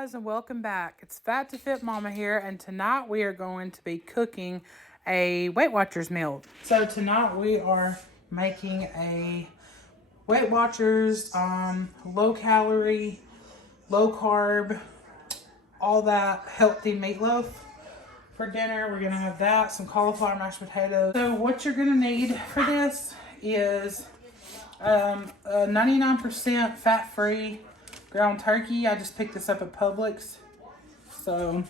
guys, and welcome back. It's Fat to Fit Mama here, and tonight we are going to be cooking a Weight Watchers meal. So tonight we are making a Weight Watchers low calorie, low carb, all that healthy meatloaf for dinner. We're gonna have that, some cauliflower mashed potatoes. So what you're gonna need for this is a 99% fat-free ground turkey. I just picked this up at Publix. So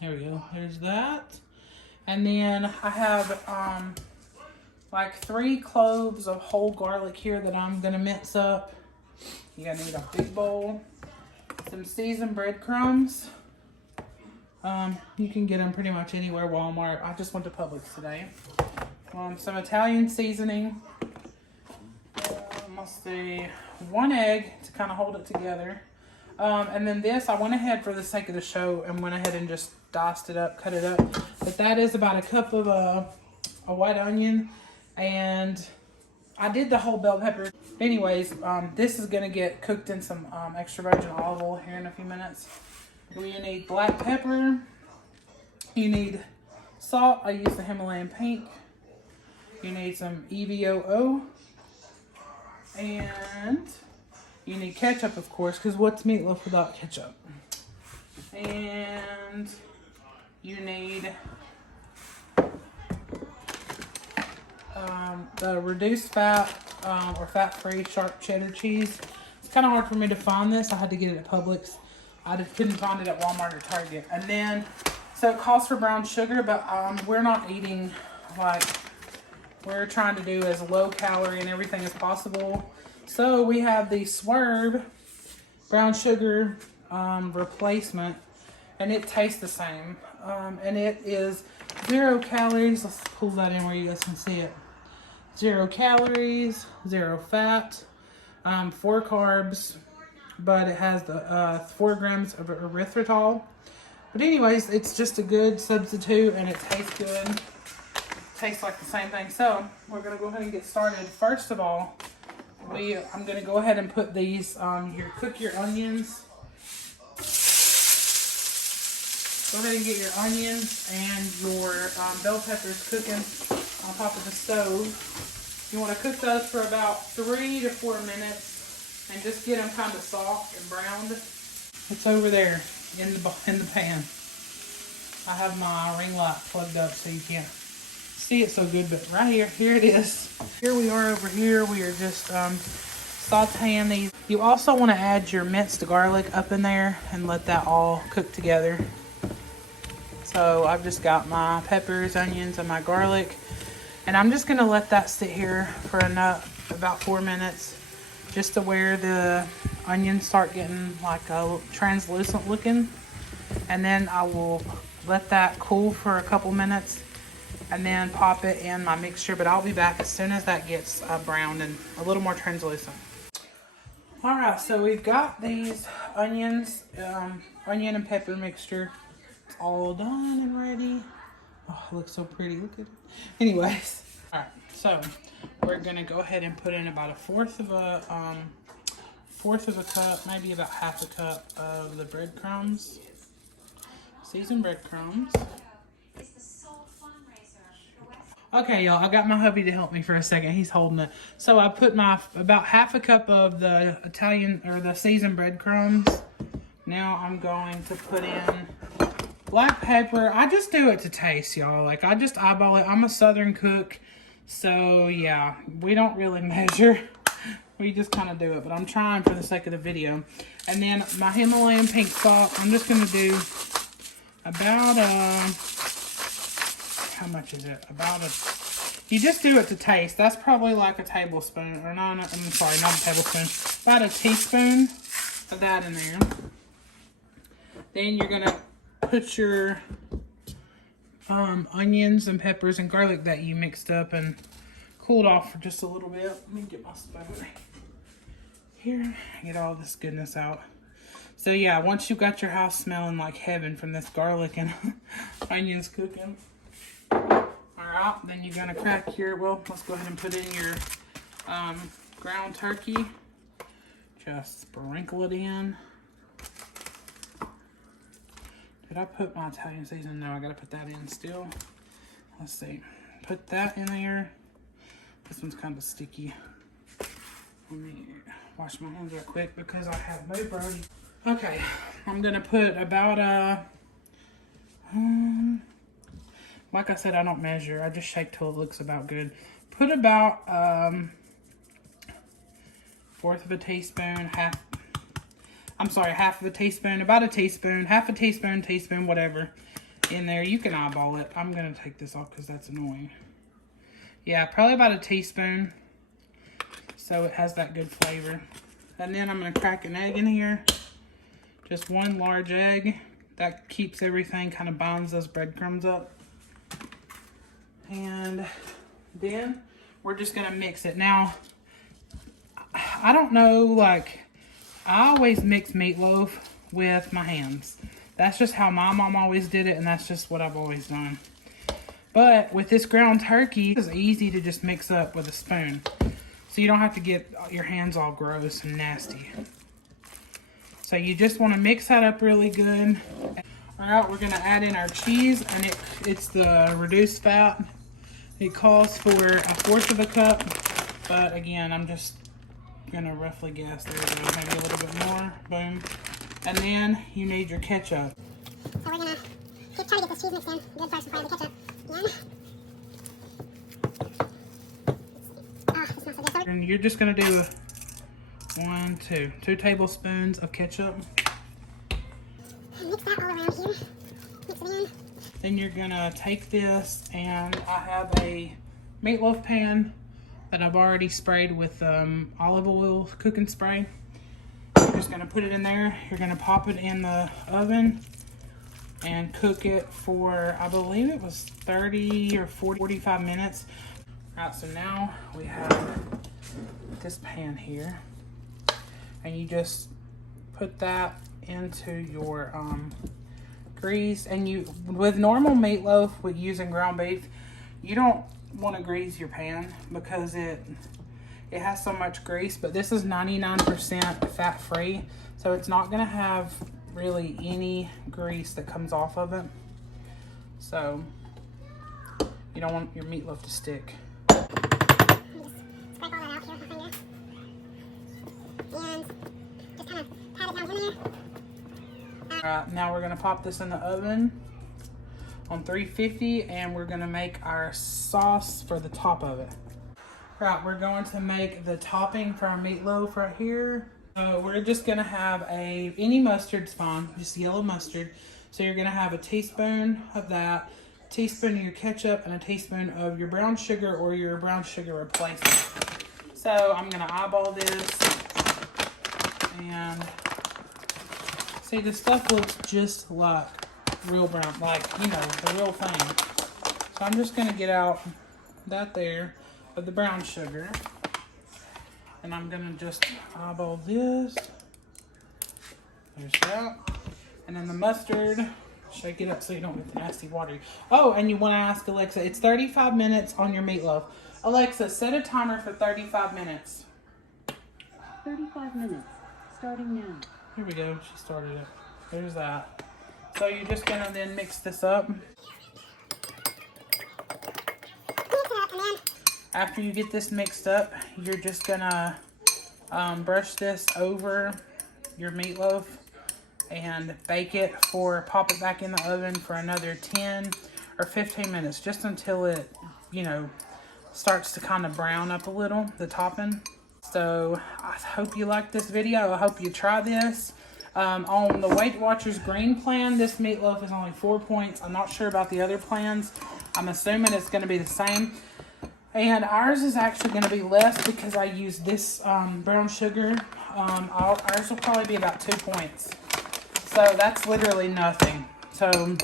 there we go. There's that. And then I have like 3 cloves of whole garlic here that I'm gonna mince up. You're gonna need a big bowl. Some seasoned breadcrumbs. You can get them pretty much anywhere, Walmart. I just went to Publix today. Some Italian seasoning. Let's see, 1 egg to kind of hold it together. And then this, I went ahead for the sake of the show and went ahead and just diced it up, cut it up. But that is about a cup of a white onion. And I did the whole bell pepper. Anyways, this is going to get cooked in some extra virgin olive oil here in a few minutes. You need black pepper. You need salt. I use the Himalayan pink. You need some EVOO. And you need ketchup, of course, because what's meatloaf without ketchup? And you need the reduced fat or fat-free sharp cheddar cheese. It's kind of hard for me to find this. I had to get it at Publix. I just couldn't find it at Walmart or Target. And then, so it calls for brown sugar, but we're not eating like... We're trying to do as low calorie and everything as possible. So we have the Swerve brown sugar replacement, and it tastes the same. And it is 0 calories. Let's pull that in where you guys can see it. 0 calories, 0 fat, 4 carbs, but it has the 4 grams of erythritol. But anyways, it's just a good substitute, and it tastes good. Tastes like the same thing. So we're gonna go ahead and get started. First of all, I'm gonna go ahead and put these cook your onions. Go ahead and get your onions and your bell peppers cooking on top of the stove. You want to cook those for about 3 to 4 minutes and just get them kind of soft and browned. It's over there in the pan. I have my ring light plugged up so you can't see it so good, but right here it is. Here we are over here. We are just sauteing these. You also want to add your minced garlic up in there and let that all cook together. So I've just got my peppers, onions, and my garlic, and I'm just gonna let that sit here for about 4 minutes, just to where the onions start getting like a translucent looking, and then I will let that cool for a couple minutes and then pop it in my mixture. But I'll be back as soon as that gets browned and a little more translucent. All right, so we've got these onions, onion and pepper mixture. It's all done and ready. Oh, it looks so pretty. Look at it. Anyways, all right, so we're gonna go ahead and put in about a fourth of a cup, maybe about half a cup of the breadcrumbs, seasoned breadcrumbs. Okay, y'all, I got my hubby to help me for a second. He's holding it. So I put about half a cup of the Italian or the seasoned breadcrumbs. Now I'm going to put in black pepper. I just do it to taste, y'all. Like, I just eyeball it. I'm a Southern cook, so yeah, we don't really measure. We just kind of do it, but I'm trying for the sake of the video. And then my Himalayan pink salt, I'm just going to do about how much is it? You just do it to taste. That's probably like a tablespoon, or not, I'm sorry, not a tablespoon. About a teaspoon of that in there. Then you're gonna put your onions and peppers and garlic that you mixed up and cooled off for just a little bit. Let me get my spoon here, get all this goodness out. So yeah, once you've got your house smelling like heaven from this garlic and onions cooking, all right, then you're gonna crack your, let's go ahead and put in your ground turkey. Just sprinkle it in. Did I put my Italian seasoning? No, I gotta put that in still. Let's see. Put that in there. This one's kind of sticky. Let me wash my hands real quick because I have moved already. Okay, I'm gonna put about like I said, I don't measure. I just shake till it looks about good. Put about half of a teaspoon, half of a teaspoon, about a teaspoon, half a teaspoon, teaspoon, whatever, in there. You can eyeball it. I'm gonna take this off because that's annoying. Yeah, probably about a teaspoon, so it has that good flavor. And then I'm gonna crack an egg in here. Just one large egg. That keeps everything, kind of binds those breadcrumbs up. And then we're just gonna mix it. Now, I don't know, like, I always mix meatloaf with my hands. That's just how my mom always did it, and that's just what I've always done. But with this ground turkey, it's easy to just mix up with a spoon. So you don't have to get your hands all gross and nasty. So you just want to mix that up really good. All right, we're going to add in our cheese, and it's the reduced fat. It calls for 1/4 cup, but again, I'm just going to roughly guess. There we go, maybe a little bit more. Boom. And then you need your ketchup. So we're going to try to get this cheese mixed in good first before the ketchup in. Oh, this smells so good. And you're just going to do 2 tablespoons of ketchup. Mix that all around here. Mix it in. Then you're gonna take this, and I have a meatloaf pan that I've already sprayed with olive oil cooking spray. You're just gonna put it in there. You're gonna pop it in the oven and cook it for, I believe it was 30 or 45 minutes. All right, so now we have this pan here, and you just put that into your grease. And you, with normal meatloaf with using ground beef, you don't want to grease your pan because it has so much grease. But this is 99% fat free, so it's not going to have really any grease that comes off of it. So you don't want your meatloaf to stick. Just scrape all that out here with my finger. And just kind of pat it down in there. Alright, now we're going to pop this in the oven on 350, and we're going to make our sauce for the top of it. Alright, we're going to make the topping for our meatloaf right here. So we're just going to have any mustard's fine, just yellow mustard. So you're going to have a teaspoon of that, a teaspoon of your ketchup, and a teaspoon of your brown sugar or your brown sugar replacement. So I'm going to eyeball this, and see, the stuff looks just like real brown, like, you know, the real thing. So I'm just going to get out that there of the brown sugar. And I'm going to just eyeball this. There's that. And then the mustard, shake it up so you don't get the nasty water. Oh, and you want to ask Alexa, it's 35 minutes on your meatloaf. Alexa, set a timer for 35 minutes. 35 minutes, starting now. Here we go, she started it. There's that. So you're just gonna then mix this up. After you get this mixed up, you're just gonna brush this over your meatloaf and bake it pop it back in the oven for another 10 or 15 minutes, just until it, you know, starts to kind of brown up a little, the topping. So I hope you like this video. I hope you try this. On the Weight Watchers green plan, this meatloaf is only 4 points. I'm not sure about the other plans. I'm assuming it's going to be the same. And ours is actually going to be less because I use this brown sugar. Ours will probably be about 2 points. So that's literally nothing. So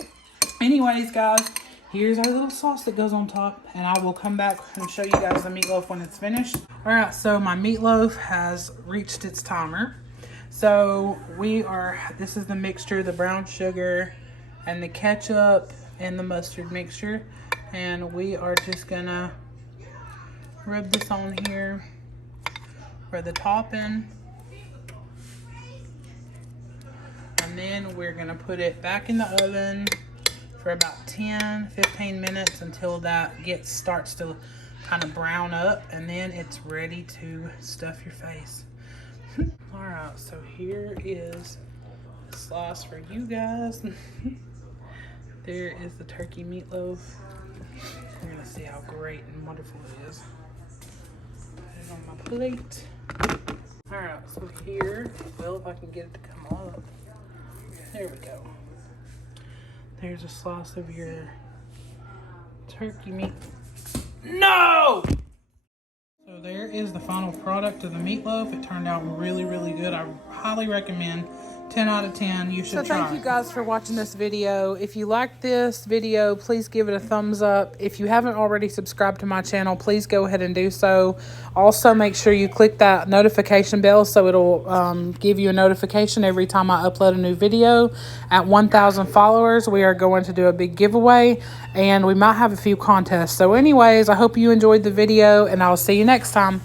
anyways, guys, here's our little sauce that goes on top, and I will come back and show you guys the meatloaf when it's finished. All right, so my meatloaf has reached its timer. So this is the mixture, the brown sugar and the ketchup and the mustard mixture. And we are just gonna rub this on here for the topping. And And then we're gonna put it back in the oven for about 10-15 minutes until that starts to kind of brown up, and then it's ready to stuff your face. All right, so here is a slice for you guys. There is the turkey meatloaf. You're gonna see how great and wonderful it is. Put it on my plate. All right, so here, well, if I can get it to come up. There we go. There's a slice of your turkey meat. No! So there is the final product of the meatloaf. It turned out really, really good. I highly recommend. 10 out of 10. You should try. So thank you guys for watching this video. If you liked this video, please give it a thumbs up. If you haven't already subscribed to my channel, please go ahead and do so. Also, make sure you click that notification bell so it'll give you a notification every time I upload a new video. At 1,000 followers, we are going to do a big giveaway, and we might have a few contests. So anyways, I hope you enjoyed the video, and I'll see you next time.